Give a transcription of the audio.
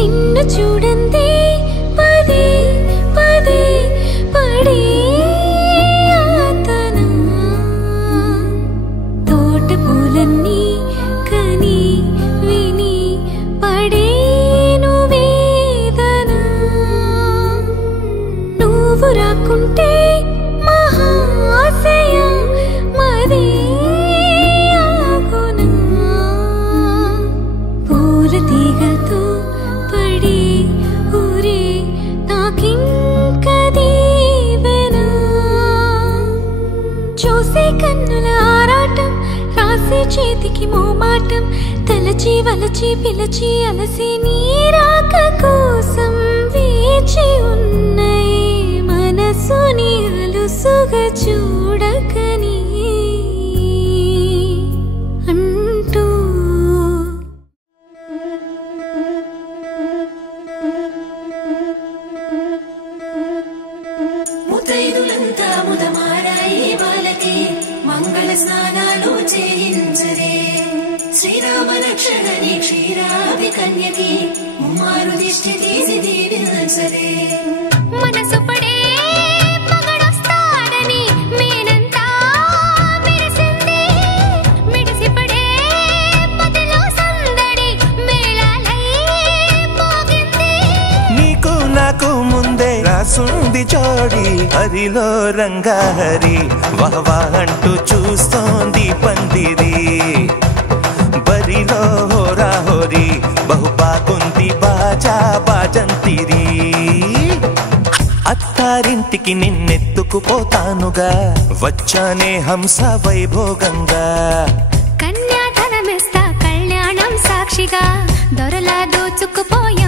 నిన్ను చూడండి పదే పదే పడే ఆతన తోట పూలన్నీ కని విని పడేను వేదన నువ్వు రాకుంటే మహాశయ మదే ఆగునా పూల తీగతో పడి ఊరే నాకింక దీవెనా చూసే కన్నుల ఆరాటం రాసే చేతికి మోమాటం తలచి వలచి పిలచి అలసి నీరాక కోసం వేచి ఉన్నై మనసుని అలుసుగా చూడకని అంటూ ముతైదులంతా ముదమారాయి బాలకి మంగళ స్నానాలు చేయించరే శ్రీరామ రక్షణని క్షీరాది కన్యకి ముమ్మారు దిష్టి తీసి దీవించరే మనసు పడే మగడొస్తాడని మేనంతా మెరిసింది మిడిసి పడే మదిలో సందడి మేళాలై మోగింది నీకు నాకు ముందే రాసుంది జోడి హరిలో రంగాహరి వహవా అంటూ చూస్తోంది పందిరి బరిలో హోరా హోరి బహుబాగుంది బాజా బాజంతిరి అత్తారింటికి నిన్నెత్తుకుపోతానుగా వచ్చానే హంస వైభోగంగా కన్యాధనమిస్తా కళ్యాణం సాక్షిగా దొరలా దోచుకుపోయి